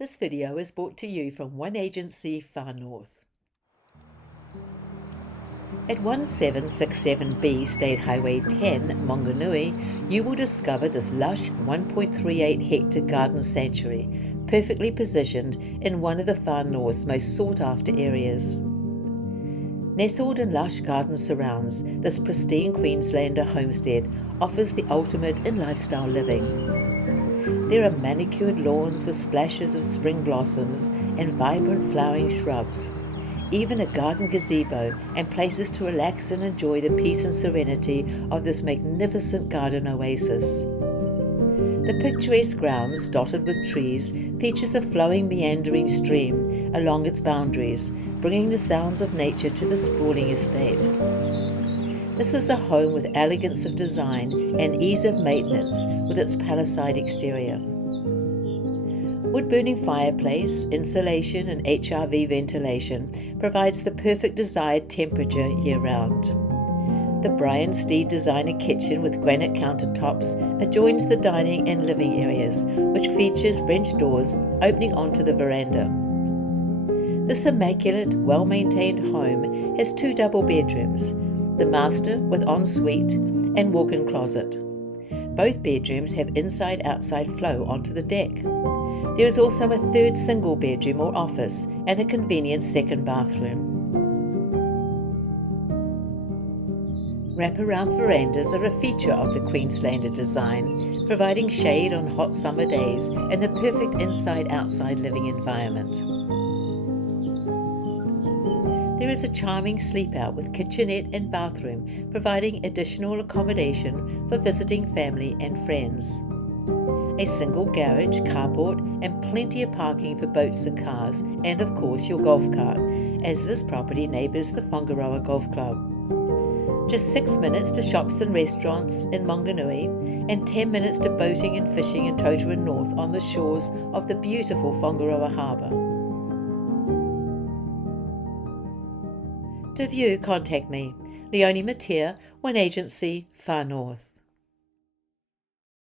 This video is brought to you from one agency far north. At 1767B State Highway 10, Mangonui, you will discover this lush 1.38 hectare garden sanctuary, perfectly positioned in one of the far north's most sought-after areas. Nestled in lush garden surrounds, this pristine Queenslander homestead offers the ultimate in lifestyle living. There are manicured lawns with splashes of spring blossoms and vibrant flowering shrubs, even a garden gazebo and places to relax and enjoy the peace and serenity of this magnificent garden oasis. The picturesque grounds, dotted with trees, features a flowing meandering stream along its boundaries, bringing the sounds of nature to the sprawling estate. This is a home with elegance of design and ease of maintenance with its palisade exterior. Wood-burning fireplace, insulation and HRV ventilation provides the perfect desired temperature year-round. The Brian Steed designer kitchen with granite countertops adjoins the dining and living areas, which features French doors opening onto the veranda. This immaculate, well-maintained home has 2 double bedrooms, the master with ensuite and walk-in closet. Both bedrooms have inside-outside flow onto the deck. There is also a 3rd single bedroom or office and a convenient 2nd bathroom. Wraparound verandas are a feature of the Queenslander design, providing shade on hot summer days and the perfect inside-outside living environment. There is a charming sleep-out with kitchenette and bathroom, providing additional accommodation for visiting family and friends. A single garage, carport and plenty of parking for boats and cars, and of course your golf cart, as this property neighbours the Whangaroa Golf Club. Just 6 minutes to shops and restaurants in Mangonui and 10 minutes to boating and fishing in Totara North on the shores of the beautiful Whangaroa Harbour. To view, contact me, Leonie Matia, one agency, far north.